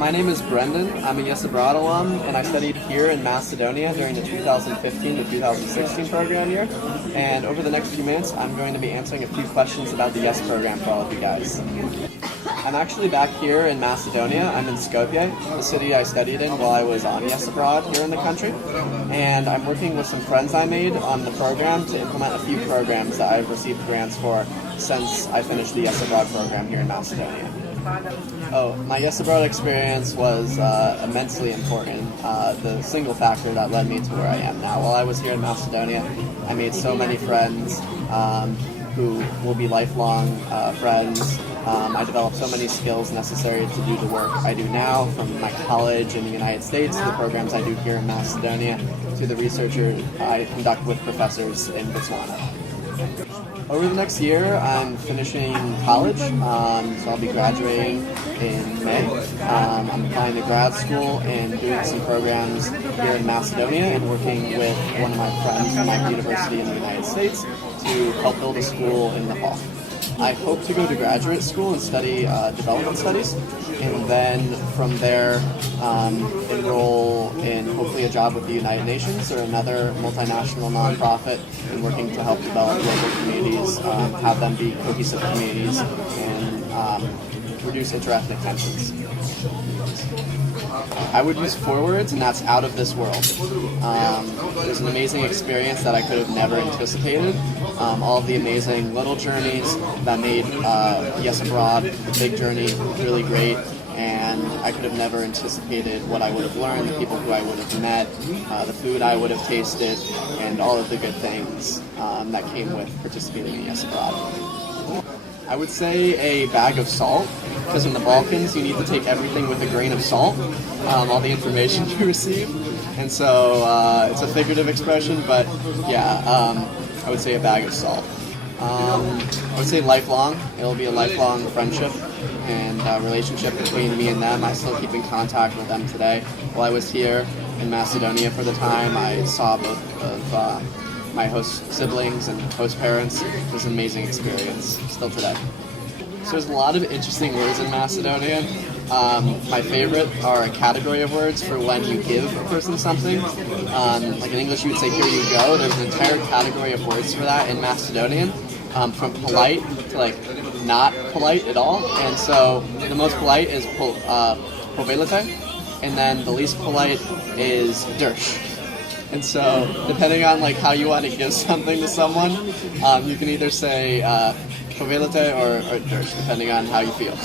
My name is Brendan. I'm a Yes Abroad alum, and I studied here in Macedonia during the 2015 to 2016 program year. And over the next few minutes, I'm going to be answering a few questions about the Yes program for all of you guys. I'm actually back here in Macedonia. I'm in Skopje, the city I studied in while I was on Yes Abroad here in the country. And I'm working with some friends I made on the program to implement a few programs that I've received grants for since I finished the Yes Abroad program here in Macedonia. Oh, my Yes Abroad experience was immensely important. The single factor that led me to where I am now. While I was here in Macedonia, I made so many friends who will be lifelong friends. I developed so many skills necessary to do the work I do now, from my college in the United States to the programs I do here in Macedonia to the research I conduct with professors in Botswana. Over the next year, I'm finishing college, so I'll be graduating in May. I'm applying to grad school and doing some programs here in Macedonia and working with one of my friends from my university in the United States to help build a school in Nepal. I hope to go to graduate school and study development studies, and then from there enroll in hopefully a job with the United Nations or another multinational nonprofit, and working to help develop local communities, have them be cohesive communities, and reduce interethnic tensions. I would use 4 words, and that's out of this world. It was an amazing experience that I could have never anticipated. All of the amazing little journeys that made Yes Abroad, the big journey, really great. And I could have never anticipated what I would have learned, the people who I would have met, the food I would have tasted, and all of the good things that came with participating in Yes Abroad. I would say a bag of salt, because in the Balkans you need to take everything with a grain of salt, all the information you receive. And so it's a figurative expression, but yeah, I would say a bag of salt. I would say lifelong. It'll be a lifelong friendship and relationship between me and them. I still keep in contact with them today. While I was here in Macedonia for the time, I saw both of my host siblings and host parents. It was an amazing experience, still today. So there's a lot of interesting words in Macedonian. My favorite are a category of words for when you give a person something. Like in English you would say, here you go. There's an entire category of words for that in Macedonian, from polite to like not polite at all. And so the most polite is povelite, and then the least polite is dersh. And so, depending on like how you want to give something to someone, you can either say povelite or dersh, depending on how you feel.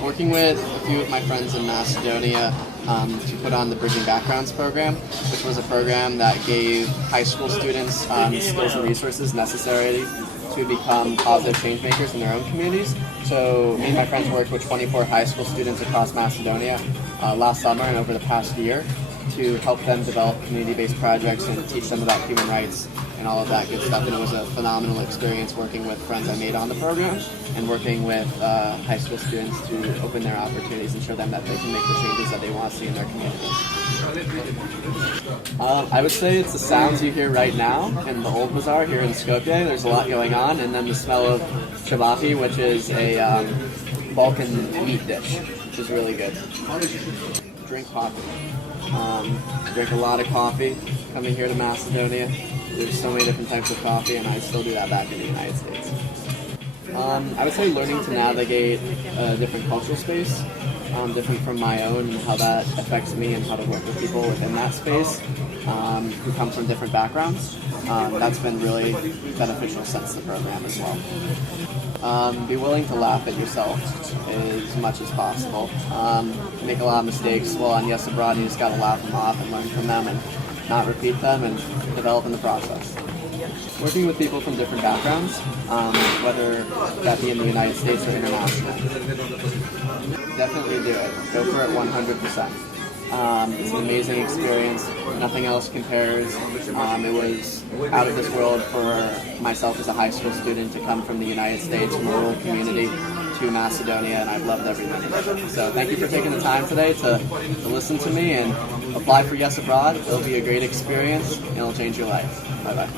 Working with a few of my friends in Macedonia to put on the Bridging Backgrounds program, which was a program that gave high school students skills and resources necessary to become positive change makers in their own communities. So me and my friends worked with 24 high school students across Macedonia last summer and over the past year to help them develop community-based projects and teach them about human rights and all of that good stuff. And it was a phenomenal experience working with friends I made on the program and working with high school students to open their opportunities and show them that they can make the changes that they want to see in their communities. I would say it's the sounds you hear right now in the Old Bazaar here in Skopje. There's a lot going on, and then the smell of shabahi, which is a Balkan meat dish, which is really good. Drink coffee. Drink a lot of coffee coming here to Macedonia. There's so many different types of coffee, and I still do that back in the United States. I would say learning to navigate a different cultural space, different from my own, and how that affects me and how to work with people within that space who come from different backgrounds. That's been really beneficial since the program as well. Be willing to laugh at yourself as much as possible. Make a lot of mistakes while on Yes Abroad, you just got to laugh them off and learn from them and not repeat them and develop in the process. Working with people from different backgrounds, whether that be in the United States or international. Definitely do it. Go for it 100%. It's an amazing experience. Nothing else compares. It was out of this world for myself as a high school student to come from the United States, from a rural community, to Macedonia, and I've loved every minute of it. So thank you for taking the time today to listen to me and apply for Yes Abroad. It'll be a great experience, and it'll change your life. Bye-bye.